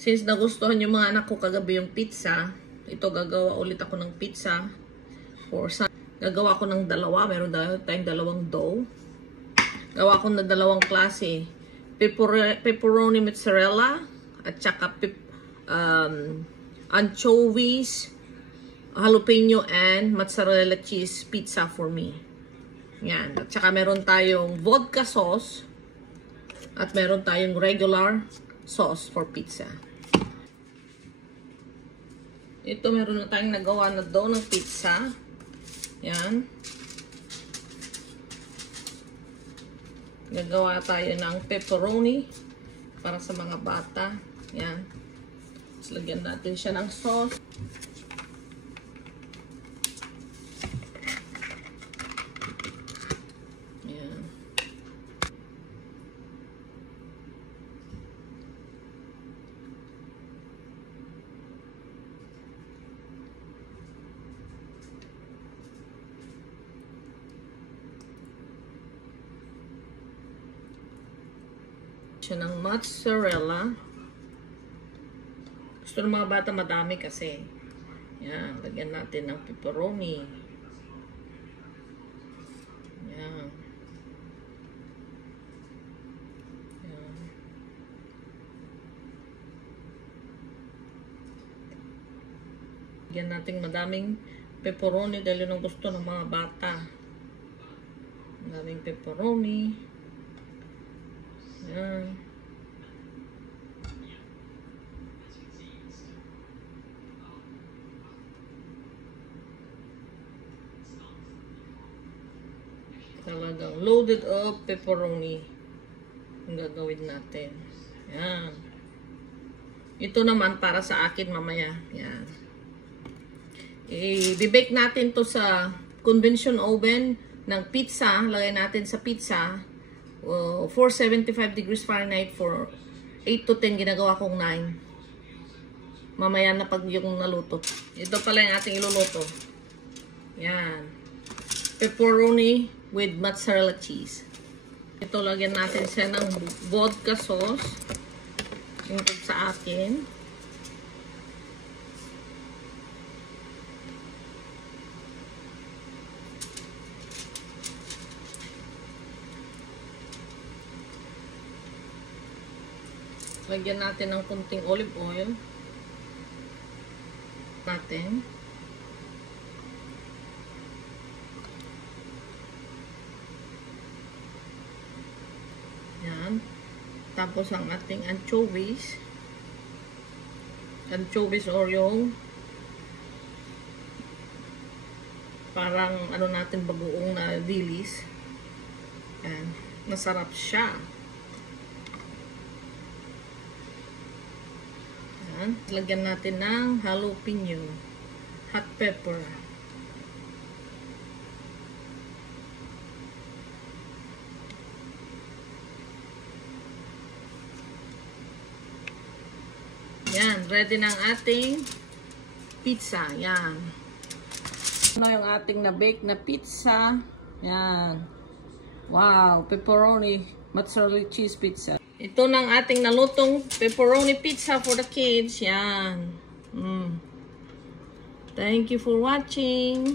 Since nagustuhan yung mga anak ko kagabi yung pizza, ito gagawa ulit ako ng pizza. Gagawa ko ng dalawa. Meron tayong dalawang dough. Gawa ko na dalawang klase. Pepperoni mozzarella at saka anchovies, jalapeno and mozzarella cheese pizza for me. Yan. At saka meron tayong vodka sauce at meron tayong regular sauce for pizza. Ito, meron na tayong nagawa na dough ng pizza. Yan. Gagawa tayo ng pepperoni para sa mga bata. Yan. Tapos lagyan natin siya ng sauce. Yan. Siya ng mozzarella. Gusto ng mga bata madami kasi. Yan, lagyan natin ng pepperoni. Yan. Yan. Lagyan natin madaming pepperoni dahil yun ang gusto ng mga bata. Madaming pepperoni. Yan. Talagang loaded up pepperoni ang gagawin natin. Yan. Ito naman para sa akin mamaya. Yan. I-bake natin to sa convention oven ng pizza. Lagay natin sa pizza. 475 degrees Fahrenheit for 8 to 10. Ginagawa kong 9. Mamaya na pag yung naluto. Ito pala yung ating iluluto. Yan. Pepperoni with mozzarella cheese. Ito, lagyan natin siya ng vodka sauce. Yung sa akin. Lagyan natin ng kunting olive oil. Natin. Yan. Tapos ang ating anchovies. Anchovies or yung parang ano natin bagoong na dilis. Yan. Masarap siya. Yan. Lagyan natin ng jalapeno. Hot pepper. Yan, ready na ang ating pizza. Yan. Ano yung ating na-bake na pizza? Yan. Wow, pepperoni, mozzarella cheese pizza. Ito na ang ating nalutong pepperoni pizza for the kids. Yan. Thank you for watching.